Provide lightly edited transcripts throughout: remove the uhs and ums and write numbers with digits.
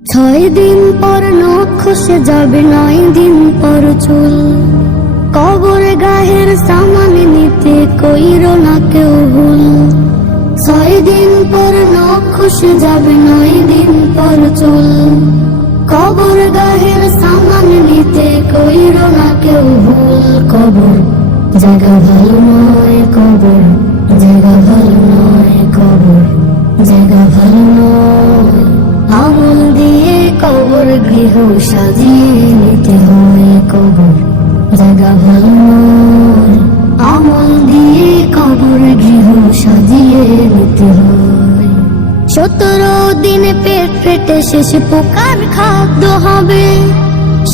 6 দিন পর নখ খসে যাবে, 9 দিন পর চুল। কবর গাহের সামান নিতে কইরো না কেউ ভুল। 6 দিন পর নখ খসে যাবে, 9 দিন পর চুল। কবর গাহের সামান নিতে কইরো না কেউ ভুল। কবর জায়গা ভালো নয়, কবর জায়গা ভালো নয়, কবর জায়গা ভালো নয়। আমল দিয়ে কবর গৃহ সাজিয়ে নিতে হয়, কবর জায়গা ভালো নয়। আমল দিয়ে কবর গৃহ সাজিয়ে নিতে হয়। 17 দিনে পেট ফেটে শেষ পোকার খাদ্য হবে।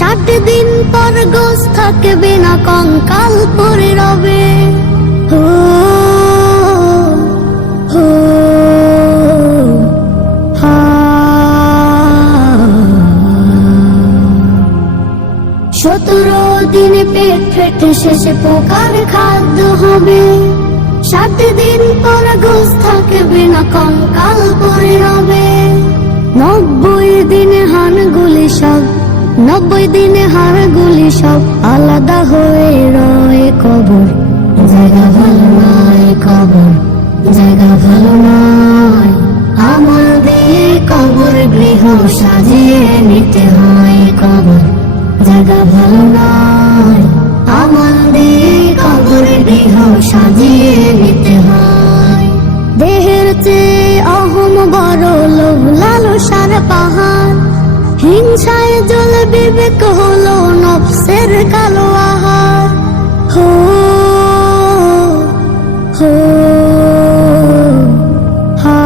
60 দিন পর গোস থাকবে না, কঙ্কাল পরে রবে। হো হো 17 দিনে পেট ফেটে শেষে পোকার খাদ্য হবে। 60 দিন পর গোস থাকবে না, কঙ্কাল পরে রবে। 90 দিনে হাড়গুলি সব, 90 দিনে হাড়গুলি সব আলাদা হয়ে রয়ে। কবর জায়গা ভালো নয়, কবর জায়গা ভালো নয়। আমল দিয়ে কবর গৃহ সাজিয়ে নিতে হয়, কবর জায়গা ভালো নয়। আমল দিয়ে কবর গৃহ সাজিয়ে নিতে হয়। দেহের চেয়ে অহম বড়, লোভ লালসার পাহাড়। হিংসায় জ্বলে বিবেক হলো নফসের কালো আহার। হো হো হা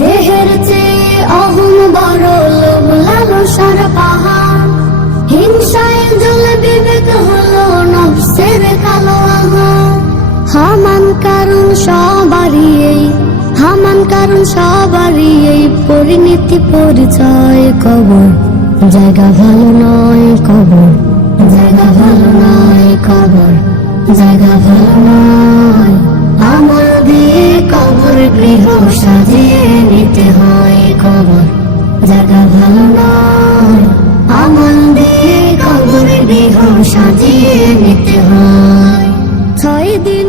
দেহের চেয়ে অহম বড়, লোভ লালসার পাহাড়। হিংসায় জ্বলে বিবেক হলো নফসের কালো আহার। হামান কারণ সবারই এই, হামান কারণ সবারই এই পরিণতি পরিচয়। কবর জায়গা ভালো নয়, কবর জায়গা ভালো নয়, কবর জায়গা ভালো নয়। আমল দিয়ে কবর গৃহ সাজিয়ে নিতে হয়, কবর জায়গা ভালো নয়। আমল দিয়ে কবর গৃহ সাজিয়ে নিতে হয়। 6 দিন